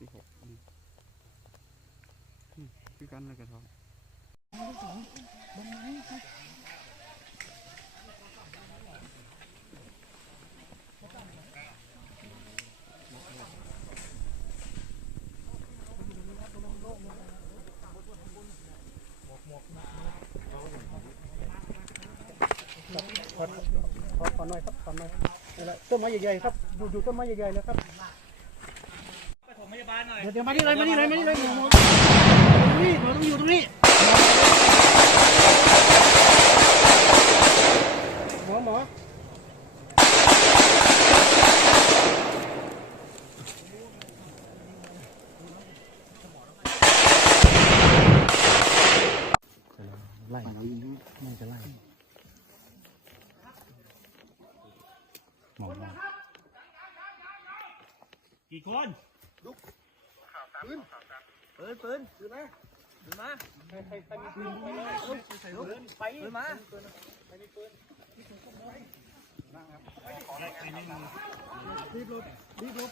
ที่หกคือกันเลยกระท้อนบนไครับขอขอหน่อยครับขอหน่อยต้นไม้ใหญ่ๆครับ อยู่ต้นไม้ใหญ่ๆนะครับ เดี๋ยวเดี๋ยวมานี่เลยมานี่เลยมานี่เลยหมอหมอตรงนี้หมอต้องอยู่ตรงนี้หมอหมอไล่เรายิงไม่จะไล่หมอมากี่คนลุก ปืนปืนปืนปืนมาปืนมาใครใครใครมีปืนไปเลยใส่ลูกไปปืนมารีบหลบรีบหลบ